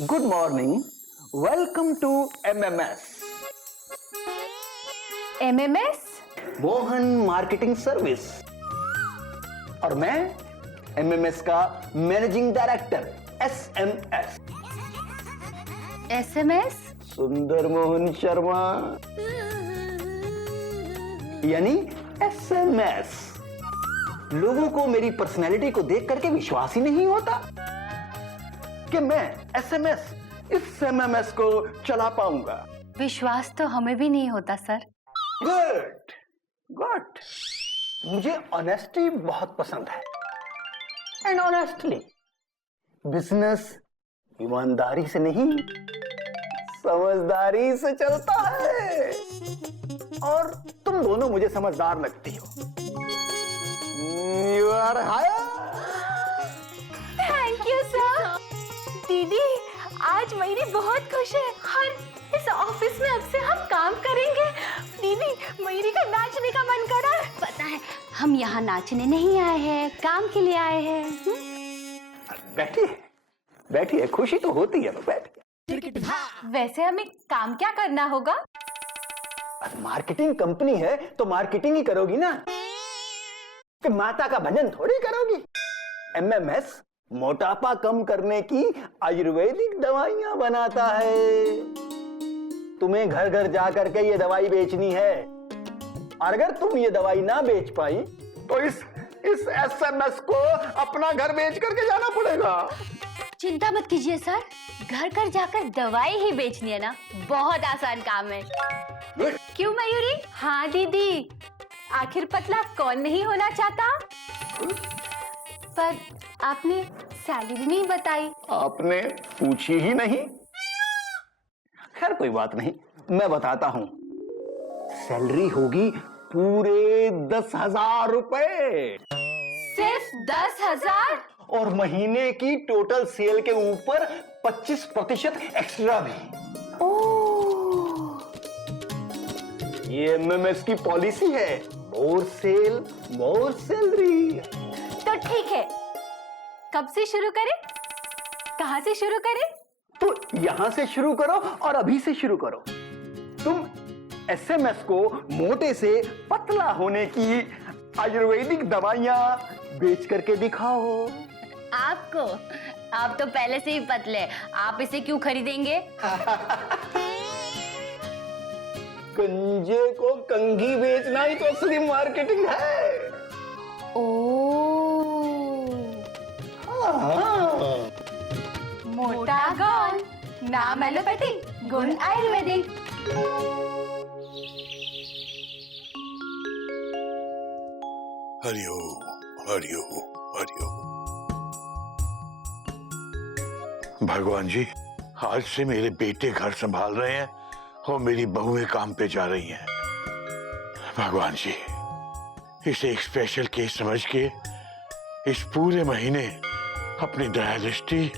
Good morning, welcome to MMS। MMS? Mohan marketing service. और मैं MMS का मैनेजिंग डायरेक्टर SMS। SMS? सुंदर मोहन शर्मा, यानी SMS। लोगों को मेरी पर्सनैलिटी को देख करके विश्वास ही नहीं होता कि मैं SMS इस MMS को चला पाऊंगा। विश्वास तो हमें भी नहीं होता सर। गुड गुड, मुझे ऑनेस्टी बहुत पसंद है। एंड ऑनेस्टली बिजनेस ईमानदारी से नहीं, समझदारी से चलता है। और तुम दोनों मुझे समझदार लगती हो। You are hire. Thank you sir. दीदी, आज मयूरी बहुत खुश है और इस ऑफिस में अब से हम काम करेंगे। दीदी, मयूरी का नाचने का मन कर रहा है। पता है, हम यहाँ नाचने नहीं आए हैं, काम के लिए आए हैं। बैठिए बैठिए, खुशी तो होती है ना, बैठिए। वैसे हमें काम क्या करना होगा? मार्केटिंग कंपनी है तो मार्केटिंग ही करोगी ना, कि माता का भजन थोड़ी करोगी। MMS मोटापा कम करने की आयुर्वेदिक दवाइयां बनाता है। तुम्हें घर घर जा करके ये दवाई बेचनी है, और अगर तुम ये दवाई ना बेच पाई तो इस SMS को अपना घर बेच करके जाना पड़ेगा। चिंता मत कीजिए सर, घर घर जाकर दवाई ही बेचनी है ना, बहुत आसान काम है। क्यों मयूरी? हाँ दीदी, आखिर पतला कौन नहीं होना चाहता? पर आपने सैलरी नहीं बताई। आपने पूछी ही नहीं। खैर कोई बात नहीं, मैं बताता हूं। सैलरी होगी पूरे 10,000 रुपए। सिर्फ 10,000? और महीने की टोटल सेल के ऊपर 25% एक्स्ट्रा भी। ओह, ये MMS की पॉलिसी है, मोर सेल मोर सैलरी। तो ठीक है, कब से शुरू करें? कहाँ से शुरू करें? तो यहां से शुरू करो और अभी से शुरू करो। तुम SMS को मोटे से पतला होने की आयुर्वेदिक दवाइयां बेच करके दिखाओ। आपको? आप तो पहले से ही पतले, आप इसे क्यों खरीदेंगे? कंजे को कंघी बेचना ही तो असली मार्केटिंग है। ओह, हाँ। मोटा गौन, नाम एलोपैथिक, गुण आयुर्वेदिक। हरिओम हरिओम हरिओम। भगवान जी, आज से मेरे बेटे घर संभाल रहे हैं और मेरी बहुएं काम पे जा रही हैं। भगवान जी, इसे एक स्पेशल केस समझ के इस पूरे महीने अपनी दया दृष्टि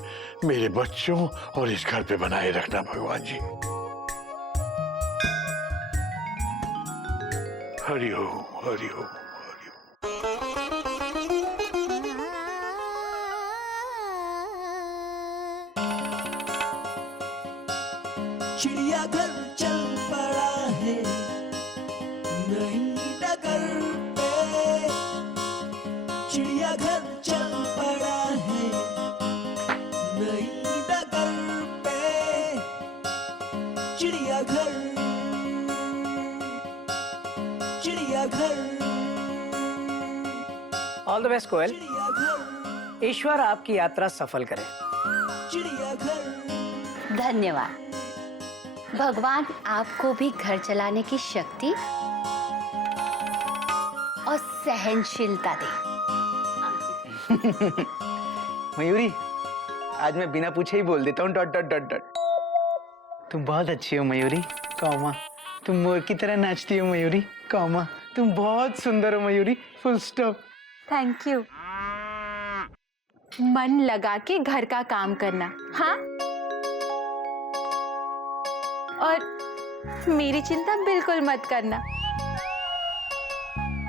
मेरे बच्चों और इस घर पे बनाए रखना भगवान जी। हरिओम हरिओम। चिड़ियाघर चल पड़ा है नई डगर पे। चिड़ियाघर चल पड़ा है नई डगर पे। चिड़ियाघर चिड़ियाघर ऑल द बेस्ट कोयल। चिड़ियाघर ईश्वर आपकी यात्रा सफल करे। चिड़ियाघर। धन्यवाद। भगवान आपको भी घर चलाने की शक्ति और सहनशीलता दे। मयूरी, आज मैं बिना पूछे ही बोल देता हूँ डॉट डॉट डॉट डॉट। तुम बहुत अच्छी हो मयूरी, कॉमा। तुम मोर की तरह नाचती हो मयूरी, कॉमा। तुम बहुत सुंदर हो Mayuri, full stop. Thank you. मन लगा के घर का काम करना, हाँ? और मेरी चिंता बिल्कुल मत करना।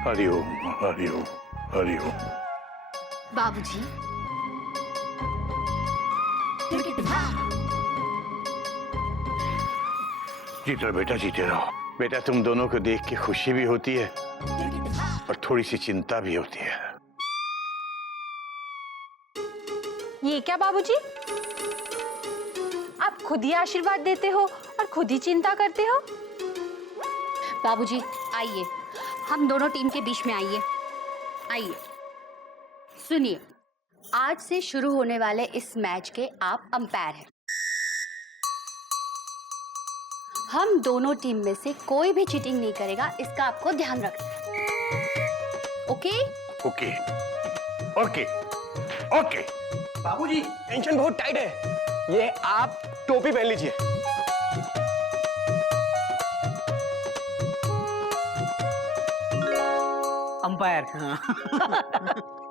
हरिओम हरिओम हरिओम। बाबूजी, जीते रहो बेटा, जीते रहो। बेटा तुम दोनों को देख के खुशी भी होती है और थोड़ी सी चिंता भी होती है। ये क्या बाबूजी, आप खुद ही आशीर्वाद देते हो और खुद ही चिंता करते हो। बाबूजी आइए, हम दोनों टीम के बीच में आइए। आइए सुनिए, आज से शुरू होने वाले इस मैच के आप अंपायर हैं। हम दोनों टीम में से कोई भी चीटिंग नहीं करेगा, इसका आपको ध्यान रखना है। Okay okay okay okay. बाबूजी टेंशन बहुत टाइट है, ये आप टोपी पहन लीजिए। अंपायर।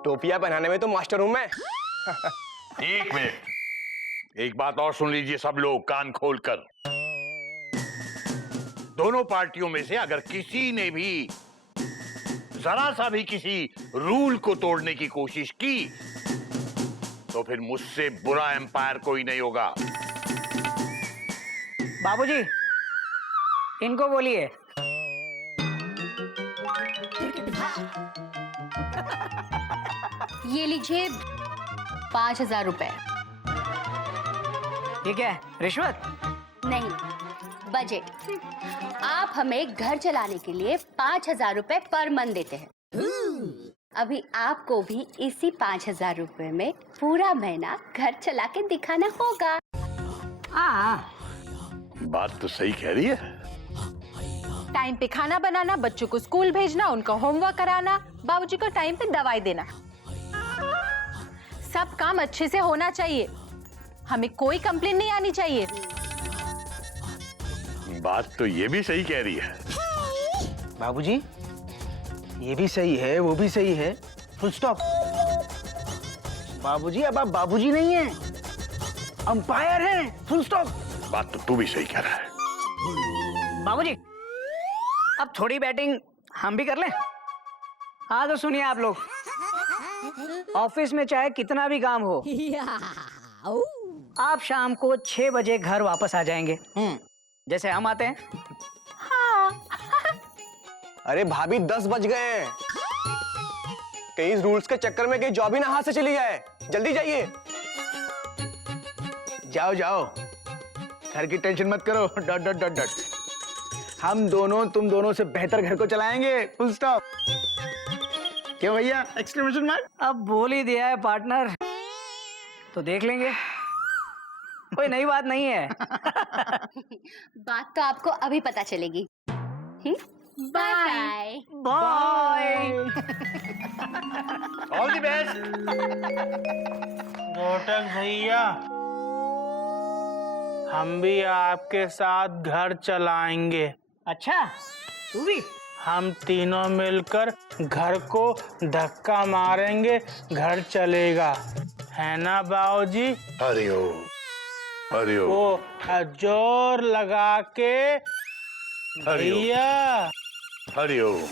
टोपियां पहनाने में तो मास्टर हूं मैं। एक मिनट, एक बात और सुन लीजिए सब लोग कान खोलकर। दोनों पार्टियों में से अगर किसी ने भी जरा सा भी किसी रूल को तोड़ने की कोशिश की तो फिर मुझसे बुरा एम्पायर कोई नहीं होगा। बाबूजी इनको बोलिए। ये लीजिए 5,000 रुपए। ये क्या है, रिश्वत? नहीं, बजट। आप हमें घर चलाने के लिए 5,000 रुपए पर मंथ देते हैं। अभी आपको भी इसी 5,000 रुपए में पूरा महीना घर चला के दिखाना होगा। हाँ, बात तो सही कह रही है। टाइम पे खाना बनाना, बच्चों को स्कूल भेजना, उनका होमवर्क कराना, बाबूजी को टाइम पे दवाई देना, सब काम अच्छे से होना चाहिए। हमें कोई कंप्लेन नहीं आनी चाहिए। बात तो ये भी सही कह रही है। बाबूजी ये भी सही है, वो भी सही है, फुल स्टॉप। बाबूजी अब आप बाबूजी नहीं हैं, अंपायर हैं, फुल स्टॉप। बात तो तू भी सही कह रहा है। बाबूजी अब थोड़ी बैटिंग हम भी कर लें। हाँ तो सुनिए आप लोग, ऑफिस में चाहे कितना भी काम हो, आप शाम को 6 बजे घर वापस आ जाएंगे, जैसे हम आते हैं। हाँ। अरे भाभी 10 बज गए हैं, कहीं इस रूल्स के चक्कर में कहीं जॉब ही ना हाथ से चली जाए। जल्दी जाइए। जाओ जाओ, घर की टेंशन मत करो। Dot dot dot dot. हम दोनों तुम दोनों से बेहतर घर को चलाएंगे, फुल स्टॉप। क्यों भैया, एक्सक्लेमेशन मार्क? अब बोल ही दिया है पार्टनर, तो देख लेंगे, कोई नई बात नहीं है। बात तो आपको अभी पता चलेगी। Bye bye. All the best. Ghotak भैया, हम भी आपके साथ घर चलाएंगे। अच्छा तू भी? हम तीनों मिलकर घर को धक्का मारेंगे, घर चलेगा, है ना बाबूजी? हरि ओम, हरि ओम। वो जोर लगा के हरि ओम। भैया। हरि ओम।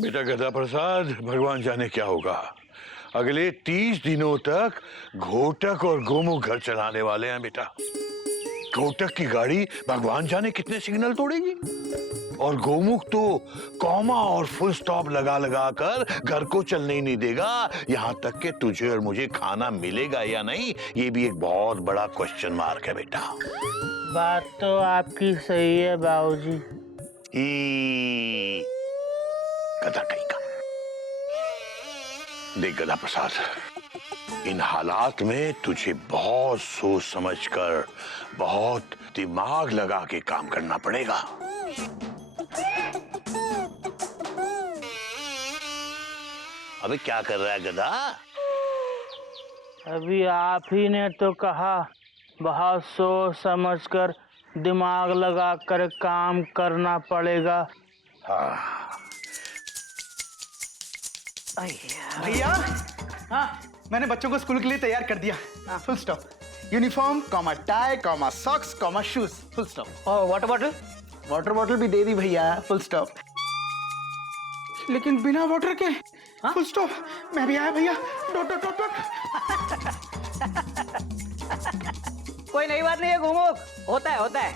बेटा गदा प्रसाद, भगवान जाने क्या होगा। अगले 30 दिनों तक घोटक और गोमुख घर चलाने वाले हैं बेटा। घोटक की गाड़ी भगवान जाने कितने सिग्नल तोड़ेगी, और गोमुख तो कॉमा और फुल स्टॉप लगा लगा कर घर को चलने ही नहीं देगा। यहाँ तक कि तुझे और मुझे खाना मिलेगा या नहीं, ये भी एक बहुत बड़ा क्वेश्चन मार्क है बेटा। बात तो आपकी सही है बाबूजी। गधा कहीं का। देख गधा प्रसाद, इन हालात में तुझे बहुत सोच समझकर, बहुत दिमाग लगा के काम करना पड़ेगा। अबे क्या कर रहा है गधा? अभी आप ही ने तो कहा बहुत सोच समझकर, दिमाग लगाकर काम करना पड़ेगा। हाँ। भैया हाँ, मैंने बच्चों को स्कूल के लिए तैयार कर दिया, full stop. Uniform, comma tie, comma socks, comma shoes, full stop. और वाटर बॉटल? वाटर बॉटल भी दे दी भैया, फुल स्टॉप। लेकिन बिना वाटर के फुल स्टॉप। मैं भी आया भैया, डॉट डॉट डॉट डॉट। कोई नई बात नहीं है गोमुख, होता है होता है।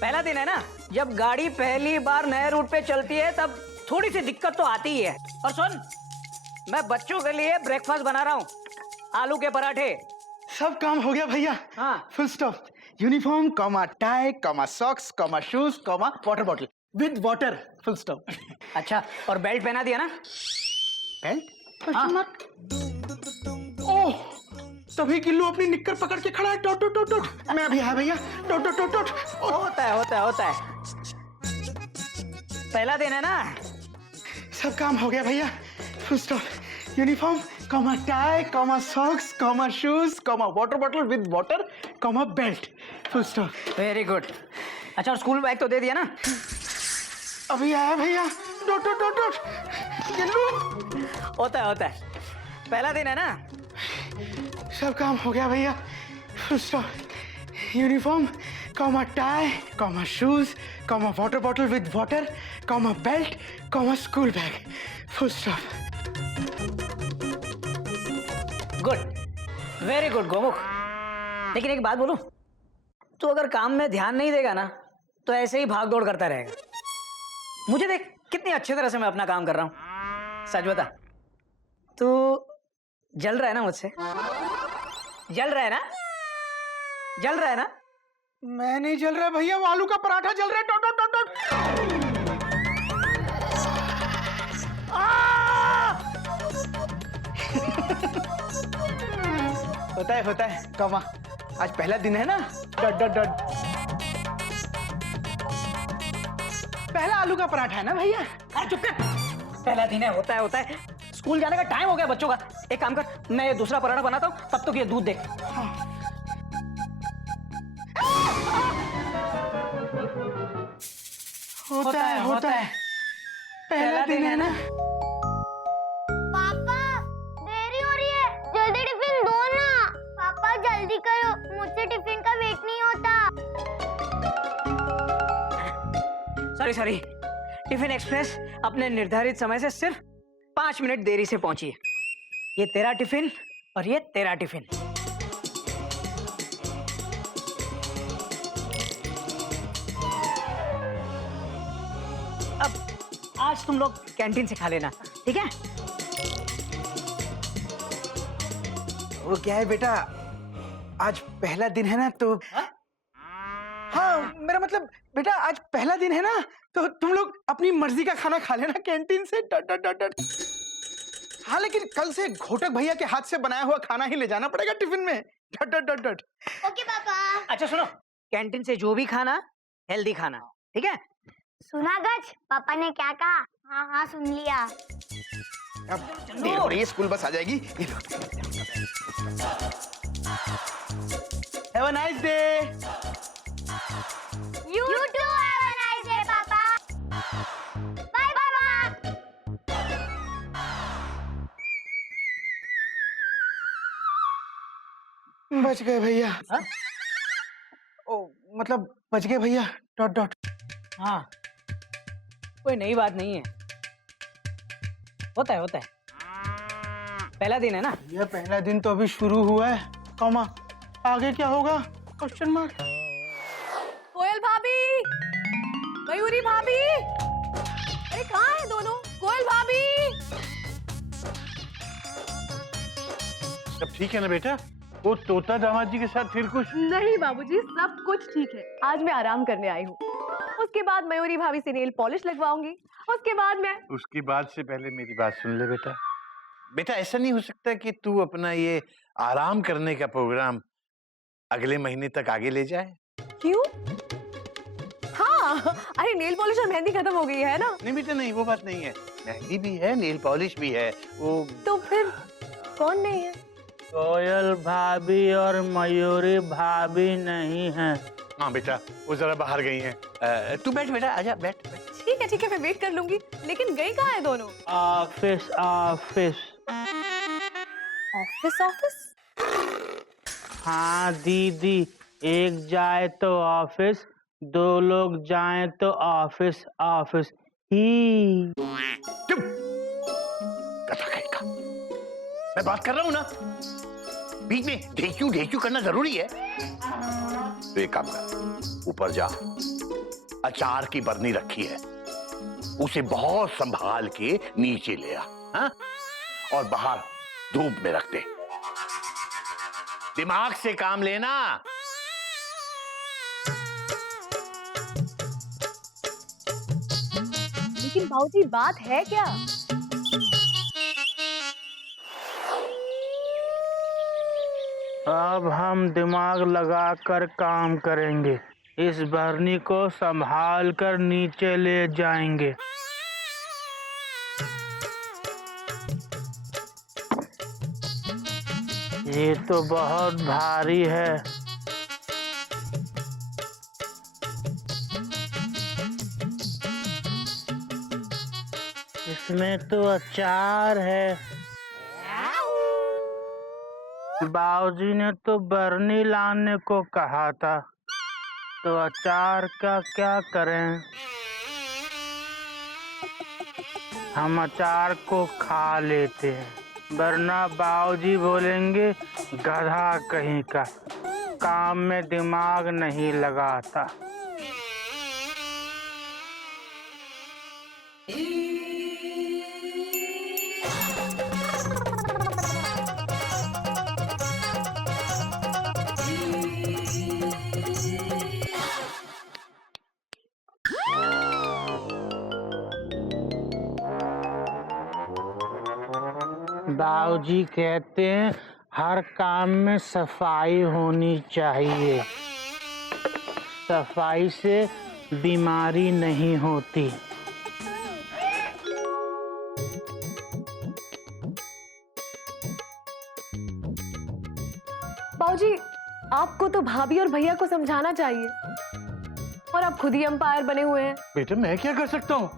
पहला दिन है ना, जब गाड़ी पहली बार नए रूट पे चलती है तब थोड़ी सी दिक्कत तो आती ही है। और सुन, मैं बच्चों के लिए ब्रेकफास्ट बना रहा हूँ, आलू के पराठे। सब काम हो गया भैया। हाँ। Full stop. Uniform comma tie comma socks comma shoes comma water bottle with water full stop. अच्छा, और बेल्ट पहना दिया ना? बेल्ट? हाँ। ओह, तभी गिल्लू अपनी निक्कर पकड़ के खड़ा है। Dot dot dot dot. मैं अभी आया भैया। Dot dot dot dot. होता है। पहला दिन है ना? सब काम हो गया भैया। Full stop. Uniform comma tie comma socks comma shoes comma water bottle with water comma belt full stop. Very good. अच्छा, और स्कूल बैग तो दे दिया ना? अभी आया भैया। Dot dot dot dot. Gillu. होता है। पहला दिन है ना? सब काम हो गया भैया। Full stop. Uniform comma tie comma shoes comma water bottle with water comma belt comma school bag full stop. Good, very good Gomukh. लेकिन एक बात बोलूं, तू अगर काम में ध्यान नहीं देगा ना तो ऐसे ही भाग दौड़ करता रहेगा। मुझे देख कितनी अच्छी तरह से मैं अपना काम कर रहा हूं। सच बता, तू जल रहा है ना मुझसे? जल रहा है ना? जल रहा है ना? मैं नहीं जल रहा भैया, वो आलू का पराठा जल रहा है। Dot dot dot dot. होता है कमा। आज पहला दिन है ना? Dot dot dot. पहला आलू का पराठा है ना भैया? अरे चुप कर। पहला दिन है, होता है। स्कूल जाने का टाइम हो गया बच्चों का। एक काम कर, मैं ये दूसरा पराठा बनाता हूँ, तब तक ये दूध देख। होता है। पहला दिन है ना? पापा, देरी हो रही है, जल्दी टिफिन दो ना। पापा जल्दी करो, मुझसे टिफिन का वेट नहीं होता। सॉरी, टिफिन एक्सप्रेस अपने निर्धारित समय से सिर्फ 5 मिनट देरी से पहुंची है। ये तेरा टिफिन और ये तेरा टिफिन। अब आज तुम लोग कैंटीन से खा लेना, ठीक है? वो क्या है बेटा, आज पहला दिन है ना तो हाँ, मेरा मतलब बेटा आज पहला दिन है ना तो तुम लोग अपनी मर्जी का खाना खा लेना कैंटीन से। डट डट डट डट। हाँ, लेकिन कल से घोटक भैया के हाथ से बनाया हुआ खाना ही ले जाना पड़ेगा टिफिन में। डट डट डट डट। ओके पापा। अच्छा सुनो, कैंटीन से जो भी खाना हेल्दी खाना, ठीक है? सुना गज, पापा ने क्या कहा? हाँ सुन लिया। अब देर हो रही है, स्कूल बस आ जाएगी। Have a nice day. You too have a nice day, पापा। बाय पापा। बच गए भैया। ओ मतलब बच गए भैया। Dot dot. हाँ, कोई नई बात नहीं है। होता है। पहला दिन है ना? ये पहला दिन तो अभी शुरू हुआ है, कॉमा आगे क्या होगा? Question mark. कोयल भाभी, मयूरी भाभी, अरे कहाँ है दोनों? कोयल भाभी। सब ठीक है ना बेटा? वो तोता दामाद जी के साथ फिर कुछ? नहीं बाबूजी, सब कुछ ठीक है। आज मैं आराम करने आई हूँ। उसके बाद मयूरी भाभी से नेल पॉलिश लगवाऊंगी। उसके बाद से पहले मेरी बात सुन ले बेटा। बेटा ऐसा नहीं हो सकता कि तू अपना ये आराम करने का प्रोग्राम अगले महीने तक आगे ले जाए? क्यों? हाँ, अरे नेल पॉलिश और मेहंदी खत्म हो गई है ना? नहीं बेटा नहीं, वो बात नहीं है। मेहंदी भी है, नेल पॉलिश भी है। वो तो फिर कौन नहीं है? कोयल भाभी और मयूरी भाभी नहीं है। हाँ बेटा, वो जरा बाहर गई हैं। तू बैठ बेटा, आजा बैठ। ठीक है, मैं वेट कर लूंगी। लेकिन गई कहाँ है दोनों? ऑफिस। ऑफिस? हाँ दीदी, एक जाए तो ऑफिस, 2 लोग जाए तो ऑफिस ही। चुप! कथा कहेगा। मैं बात कर रहा हूँ ना, बीच में ढेक्यू करना जरूरी है। तो एक काम कर, ऊपर जा, अचार की बरनी रखी है, उसे बहुत संभाल के नीचे ले आ, हाँ? और बाहर धूप में रख दे। दिमाग से काम लेना। लेकिन भाऊजी बात है क्या? अब हम दिमाग लगा कर काम करेंगे। इस बरनी को संभाल कर नीचे ले जाएंगे। ये तो बहुत भारी है। इसमें तो अचार है। बाबूजी ने तो बरनी लाने को कहा था, तो अचार का क्या करें? हम अचार को खा लेते हैं, वरना बाबूजी बोलेंगे गधा कहीं का, काम में दिमाग नहीं लगाता। बाबूजी कहते हैं हर काम में सफाई होनी चाहिए, सफाई से बीमारी नहीं होती। बाबूजी आपको तो भाभी और भैया को समझाना चाहिए, और आप खुद ही अंपायर बने हुए हैं। बेटा मैं क्या कर सकता हूँ?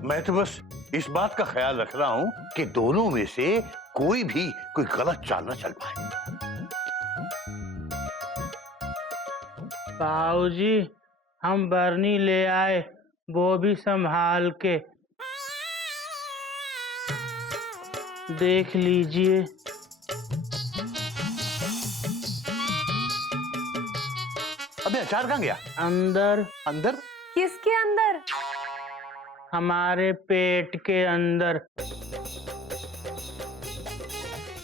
मैं तो बस इस बात का ख्याल रख रहा हूँ कि दोनों में से कोई गलत चाल न चल पाए। बाबूजी हम बरनी ले आए, वो भी संभाल के। देख लीजिए। अबे अचार कहाँ गया? अंदर। अंदर? किसके अंदर? हमारे पेट के अंदर।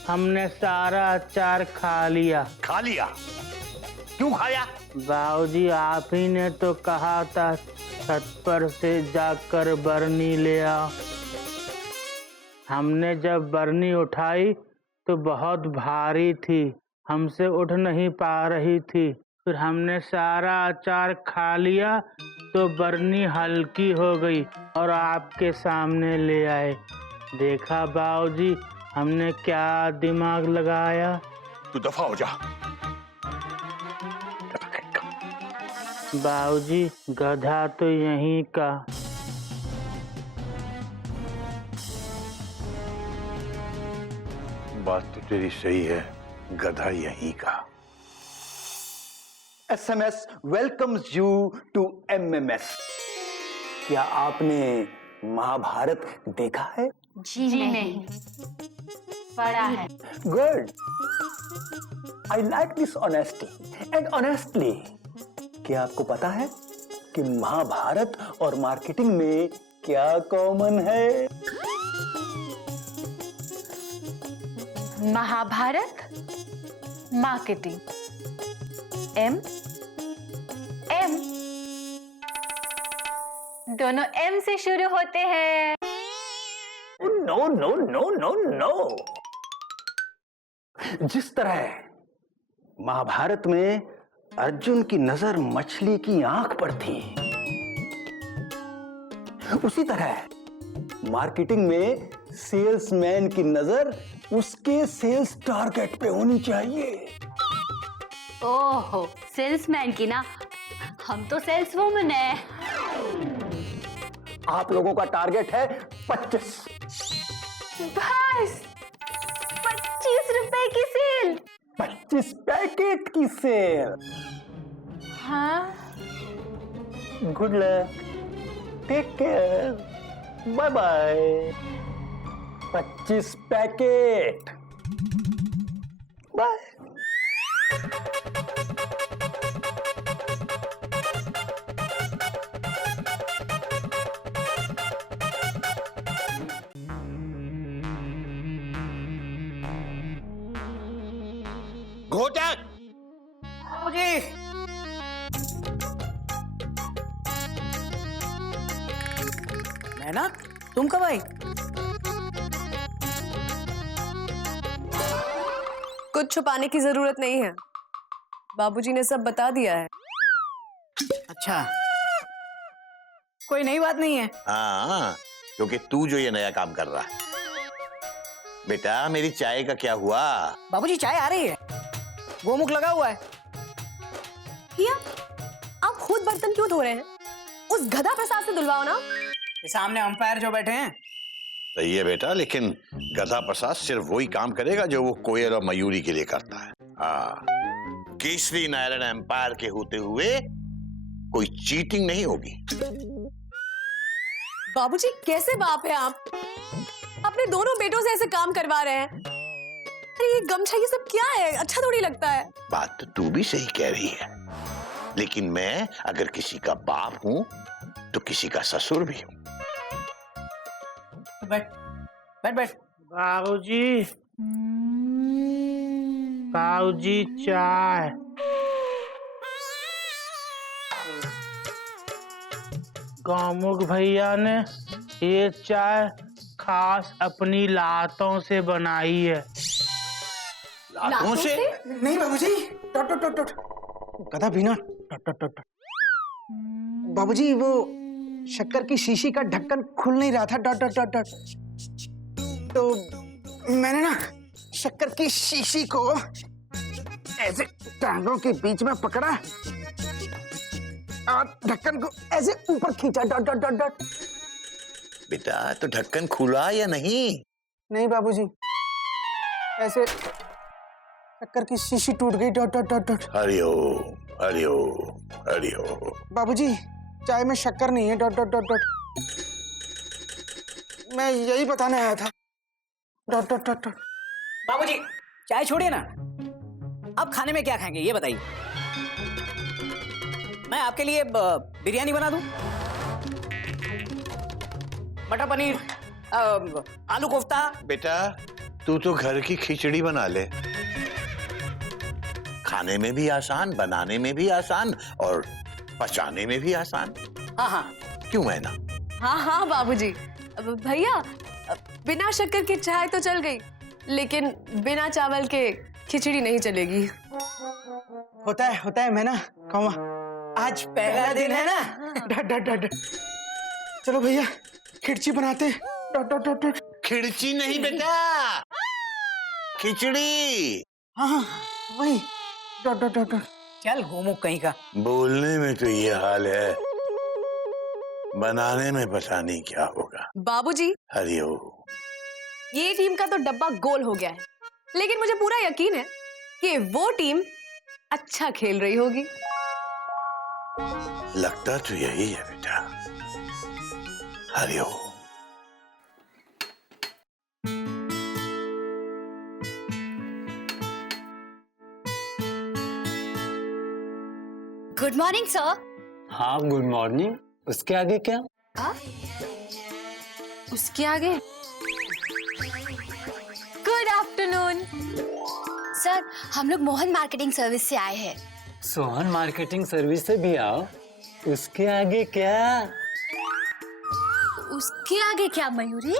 हमने सारा अचार खा लिया। खा लिया? क्यों खाया? बाबूजी आप ही ने तो कहा था छत पर से जाकर बरनी ले आओ। हमने जब बरनी उठाई तो बहुत भारी थी, हमसे उठ नहीं पा रही थी। फिर हमने सारा अचार खा लिया तो बरनी हल्की हो गई और आपके सामने ले आए। देखा बाबूजी हमने क्या दिमाग लगाया। तू दफा हो जा। बाबूजी गधा तो यहीं का। बात तो तेरी सही है, गधा यहीं का। SMS welcomes you to MMS। क्या आपने महाभारत देखा है? जी नहीं, पढ़ा है। Good. I like this honesty and honestly. क्या आपको पता है कि महाभारत और मार्केटिंग में क्या कॉमन है? महाभारत, मार्केटिंग, M दोनों M से शुरू होते हैं। No no no no no. जिस तरह महाभारत में अर्जुन की नजर मछली की आंख पर थी, उसी तरह मार्केटिंग में सेल्समैन की नजर उसके सेल्स टारगेट पे होनी चाहिए। ओहो, सेल्समैन की ना, हम तो सेल्स वुमन है। आप लोगों का टारगेट है 25। बस 25 रुपए की सेल। 25 पैकेट की सेल। हाँ, good luck, take care, bye bye. 25 packet, bye. Ghotak. मुझे मैना, तुम कब आई? कुछ छुपाने की जरूरत नहीं है, बाबूजी ने सब बता दिया है। अच्छा, कोई नई बात नहीं है। हाँ, क्योंकि तू जो ये नया काम कर रहा है। बेटा मेरी चाय का क्या हुआ? बाबूजी चाय आ रही है, गोमुख लगा हुआ है। भैया, आप खुद बर्तन क्यों धो रहे हैं? उस गधा प्रसाद से धुलवाओ ना। ये सामने अंपायर जो बैठे हैं। सही है बेटा, लेकिन गधा प्रसाद सिर्फ वही काम करेगा जो वो कोयल और मयूरी के लिए करता है। हाँ, केसरी नारायण एम्पायर के होते हुए कोई चीटिंग नहीं होगी। बाबूजी कैसे बाप है आप? अपने दोनों बेटों से ऐसे काम करवा रहे हैं। अरे ये गमछा ये सब क्या है? अच्छा थोड़ी लगता है। बात तो तू भी सही कह रही है, लेकिन मैं अगर किसी का बाप हूं तो किसी का ससुर भी हूं। बैठ बैठ बैठ। बाबूजी, बाबूजी चाय। गौमुख भैया ने ये चाय खास अपनी लातों से बनाई है। लातों से? नहीं बाबूजी, टट टट टट टट, गधा बिना टट टट टट। बाबूजी वो शक्कर की शीशी का ढक्कन खुल नहीं रहा था, डट डट डट डट। तो मैंने ना शक्कर की शीशी को ऐसे टांगों के बीच में पकड़ा और ढक्कन को ऐसे ऊपर खींचा, डट डट डट डट। बेटा तो ढक्कन खुला या नहीं? नहीं बाबूजी, ऐसे शक्कर की शीशी टूट गई, डट डट डट डट। हरिओम हरिओम हरिओम। बाबूजी चाय में शक्कर नहीं है, डट डट डट डट। मैं यही बताने आया था, डट डट डट डट। बाबूजी चाय छोड़िए ना, अब खाने में क्या खाएंगे ये बताइए। मैं आपके लिए बिरयानी बना दूं, मटर पनीर, आलू कोफ्ता। बेटा तू तो घर की खिचड़ी बना ले, खाने में भी आसान, बनाने में भी आसान और पचाने में भी आसान। हाँ हाँ, क्यों है ना? हाँ हाँ बाबूजी। अब भैया, बिना शक्कर की चाय तो चल गई, लेकिन बिना चावल के खिचड़ी नहीं चलेगी। होता है मैना, कौवा आज पहला दिन है ना, डट डट डट डट। चलो भैया खिचड़ी बनाते हैं, डट डट डट डट। खिड़ची नहीं बेटा, खिचड़ी। हाँ वही, डट डट डट डट। चल गोमुख कहीं का। बोलने में तो ये हाल है, बनाने में पता नहीं क्या होगा। बाबूजी हरिओम। ये टीम का तो डब्बा गोल हो गया है, लेकिन मुझे पूरा यकीन है कि वो टीम अच्छा खेल रही होगी। लगता तो यही है बेटा। हरिओम। Good morning sir. हाँ गुड मॉर्निंग। उसके आगे क्या? उसके आगे गुड आफ्टरनून। सर हम लोग मोहन मार्केटिंग सर्विस से आए हैं। सोहन मार्केटिंग सर्विस से भी आओ। उसके आगे क्या? उसके आगे क्या मयूरी?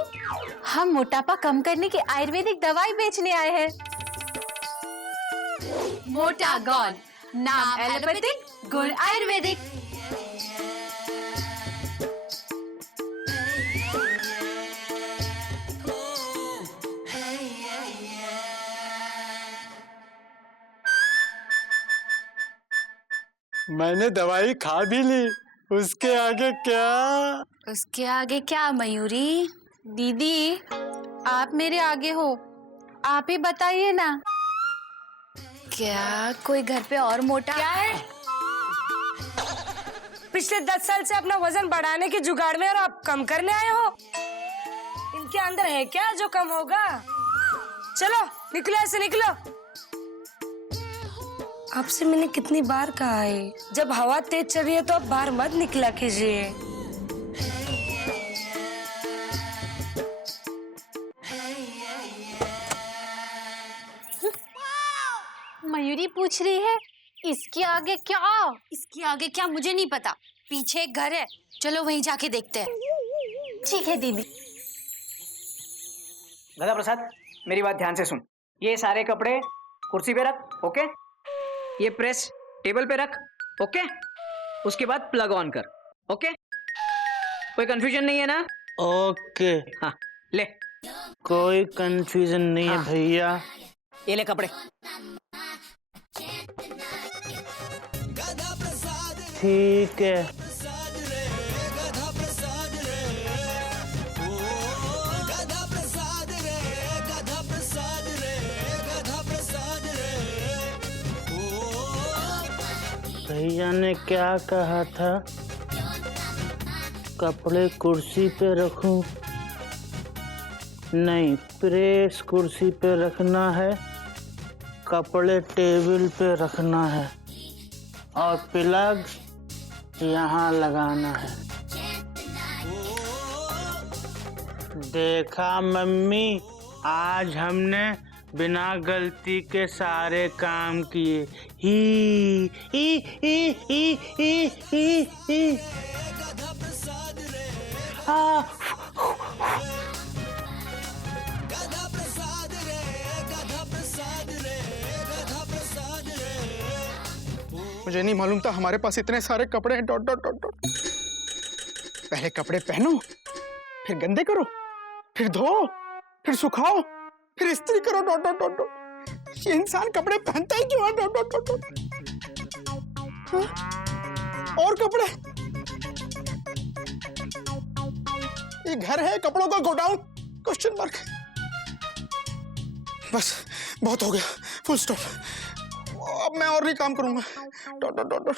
हम मोटापा कम करने की आयुर्वेदिक दवाई बेचने आए हैं। मोटागॉन, नाम एलोपैथिक, गुण आयुर्वेदिक। मैंने दवाई खा भी ली। उसके आगे क्या? उसके आगे क्या मयूरी? दीदी आप मेरे आगे हो, आप ही बताइए ना। क्या कोई घर पे और मोटा? क्या है? पिछले 10 साल से अपना वजन बढ़ाने के जुगाड़ में और आप कम करने आए हो? इनके अंदर है क्या जो कम होगा? चलो निकलो, ऐसे निकलो। आपसे मैंने कितनी बार कहा है, जब हवा तेज चल रही है तो आप बाहर मत निकला कीजिए। पूछ रही है। इसके आगे क्या? इसके आगे क्या मुझे नहीं पता। पीछे एक घर है, चलो वहीं जाके देखते हैं। ठीक है दीदी। गधा प्रसाद, मेरी बात ध्यान से सुन। ये सारे कपड़े कुर्सी पे रख, ओके? ये प्रेस टेबल पे रख, ओके? उसके बाद प्लग ऑन कर, ओके? कोई कंफ्यूजन नहीं है ना? ओके। हाँ, ले। कोई कंफ्यूजन नहीं है भैया। ये ले कपड़े। ठीक है। भैया ने क्या कहा था? कपड़े कुर्सी पे रखूं? नहीं, प्रेस कुर्सी पे रखना है, कपड़े टेबल पे रखना है और प्लग यहाँ लगाना है। देखा मम्मी, आज हमने बिना गलती के सारे काम किए। ही ही ही ही ही ही ही। मुझे नहीं मालूम था हमारे पास इतने सारे कपड़े हैं। Dot dot dot dot. पहले कपड़े पहनो, फिर गंदे करो, फिर धो, फिर सुखाओ, फिर इस्त्री करो। Dot dot dot dot. ये इंसान कपड़े पहनता ही क्यों है? Dot dot dot dot. और कपड़े? ये घर है कपड़ों का गोडाउन? Question mark. बस बहुत हो गया, फुल स्टॉप। अब मैं और नहीं काम करूंगा। Dot dot dot dot.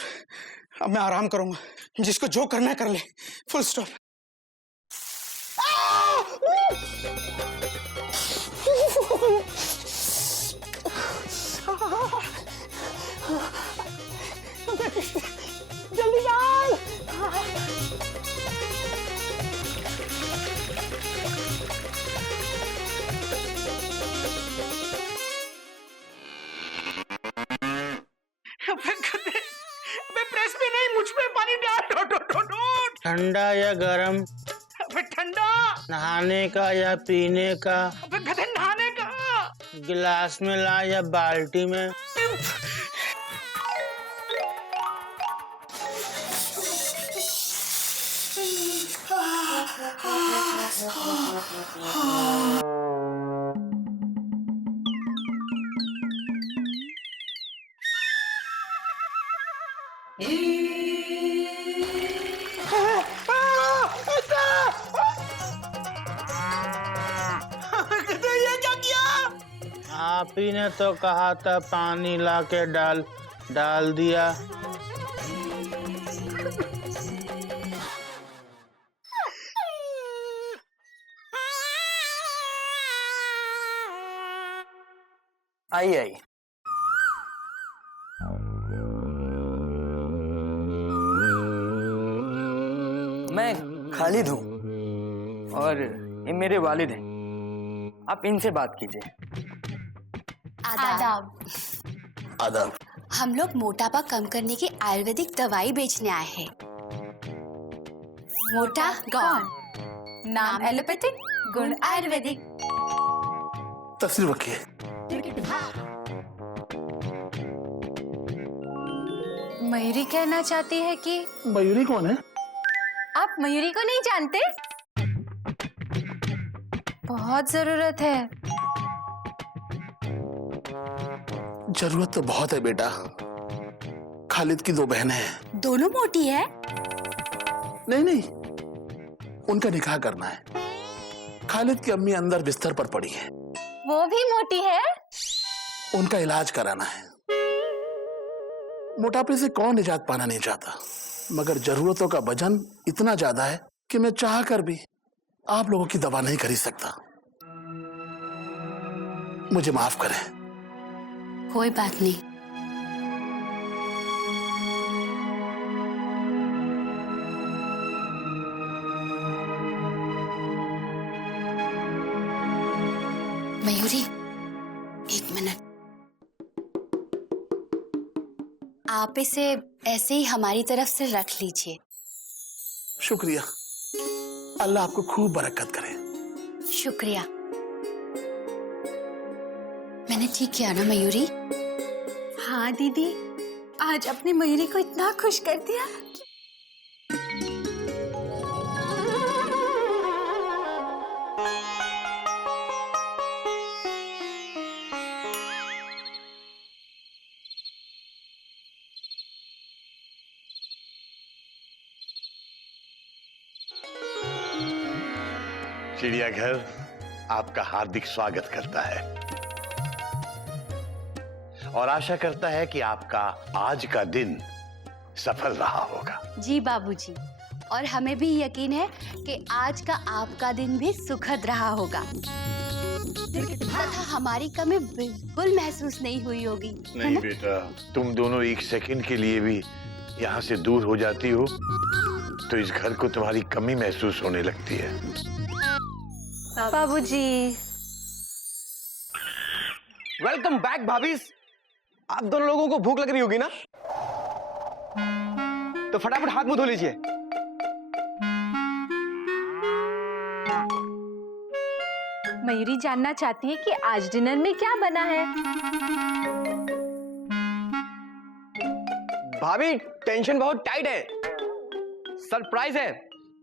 अब मैं आराम करूंगा, जिसको जो करना है कर ले, फुल स्टॉप। जल्दी जाओ। अबे प्रेस पे नहीं, मुझ पे पानी डाल। ठंडा या गरम? अबे ठंडा। नहाने का या पीने का? अबे गधे, नहाने का। गिलास में ला या बाल्टी में? आप ही ने तो कहा था पानी लाके डाल दिया। आई। मैं खालिद हूँ और ये मेरे वालिद हैं। आप इनसे बात कीजिए। आदाब। आदाब। हम लोग मोटापा कम करने की आयुर्वेदिक दवाई बेचने आए हैं। मोटा गॉन, नाम एलोपैथिक, गुण आयुर्वेदिक। तस्वीर रखिए। मयूरी कहना चाहती है कि मयूरी कौन है? आप मयूरी को नहीं जानते? बहुत जरूरत है। जरूरत तो बहुत है बेटा। खालिद की 2 बहनें हैं। दोनों मोटी है? नहीं, उनका निकाह करना है। खालिद की अम्मी अंदर बिस्तर पर पड़ी है, वो भी मोटी है? उनका इलाज कराना है। मोटापे से कौन निजात पाना नहीं चाहता, मगर जरूरतों का वजन इतना ज्यादा है कि मैं चाह कर भी आप लोगों की दवा नहीं खरीद सकता। मुझे माफ करें। कोई बात नहीं। मयूरी, 1 मिनट। आप इसे ऐसे ही हमारी तरफ से रख लीजिए। शुक्रिया, अल्लाह आपको खूब बरकत करे। शुक्रिया। मैंने ठीक किया ना मयूरी? हाँ दीदी, आज अपनी मयूरी को इतना खुश कर दिया। चिड़ियाघर आपका हार्दिक स्वागत करता है और आशा करता है कि आपका आज का दिन सफल रहा होगा। जी बाबूजी, और हमें भी यकीन है कि आज का आपका दिन भी सुखद रहा होगा तथा हमारी कमी बिल्कुल महसूस नहीं हुई होगी। नहीं बेटा, तुम दोनों एक सेकंड के लिए भी यहाँ से दूर हो जाती हो तो इस घर को तुम्हारी कमी महसूस होने लगती है। बाबूजी। वेलकम बैक भाभी। आप दोनों लोगों को भूख लग रही होगी ना, तो फटाफट हाथ मुंह धो लीजिए। मयूरी जानना चाहती है कि आज डिनर में क्या बना है। भाभी टेंशन बहुत टाइट है, सरप्राइज है,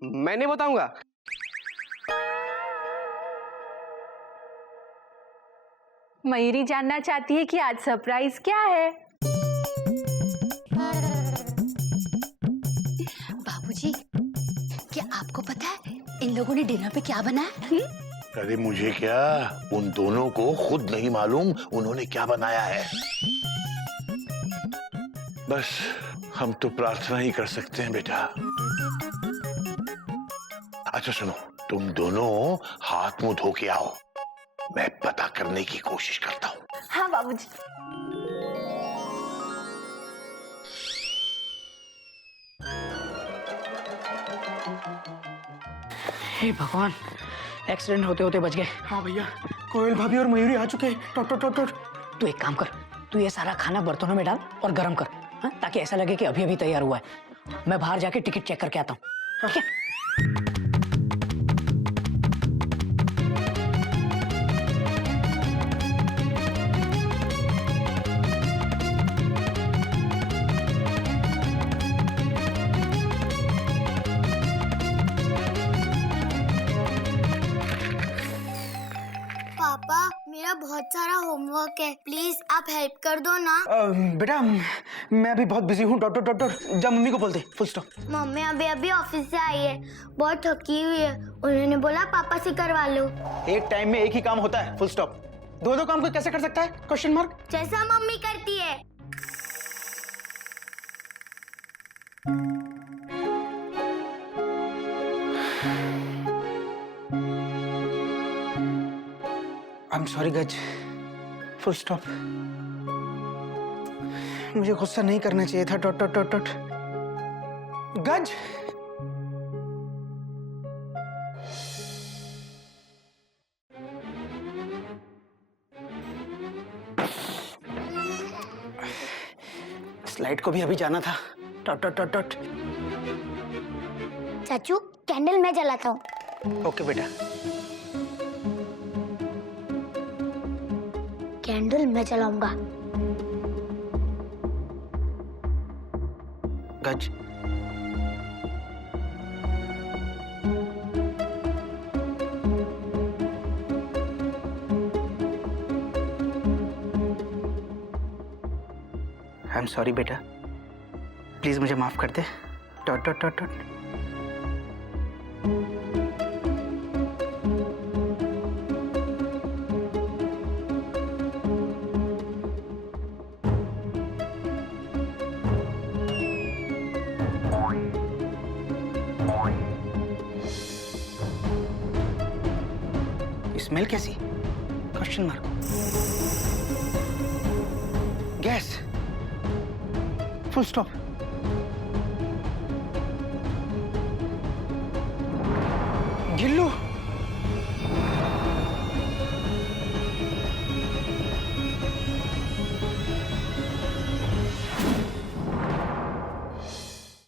मैं नहीं बताऊंगा। मयूरी जानना चाहती है कि आज सरप्राइज क्या है। बाबूजी, क्या आपको पता है इन लोगों ने डिनर पे क्या बनाया? अरे मुझे क्या, उन दोनों को खुद नहीं मालूम उन्होंने क्या बनाया है। बस हम तो प्रार्थना ही कर सकते हैं बेटा। अच्छा सुनो, तुम दोनों हाथ मुंह धो के आओ, मैं पता करने की कोशिश करता हूँ। हाँ बाबूजी। हे भगवान, एक्सीडेंट होते होते बच गए। हाँ भैया, कोयल भाभी और मयूरी आ चुके हैं। टोट टोट टोट टोट। तू एक काम कर, तू ये सारा खाना बर्तनों में डाल और गर्म कर, हाँ? ताकि ऐसा लगे कि अभी अभी तैयार हुआ है। मैं बाहर जाके टिकट चेक करके आता हूँ। ठीक है? पापा, मेरा बहुत सारा होमवर्क है, प्लीज आप हेल्प कर दो ना। बेटा मैं अभी बहुत बिजी हूँ। Dot dot dot dot. जा मम्मी को बोलते, फुल स्टॉप। मम्मी अभी अभी ऑफिस से आई है, बहुत थकी हुई है, उन्होंने बोला पापा से करवा लो। एक टाइम में एक ही काम होता है, फुल स्टॉप। दो दो काम कोई कैसे कर सकता है? Question mark. जैसा मम्मी करती है। I am sorry Gaj, full stop. मुझे गुस्सा नहीं करना चाहिए था। Dot dot dot dot. Gaj, slide को भी अभी जाना था। Dot dot dot dot. चाचू कैंडल मैं जलाता हूँ। ओके बेटा। कैंडल मैं जलाऊंगा। गज, आई एम सॉरी बेटा, प्लीज मुझे माफ कर दे। Dot dot dot dot. Smell कैसी? Question mark. Gas, full stop. Gillu.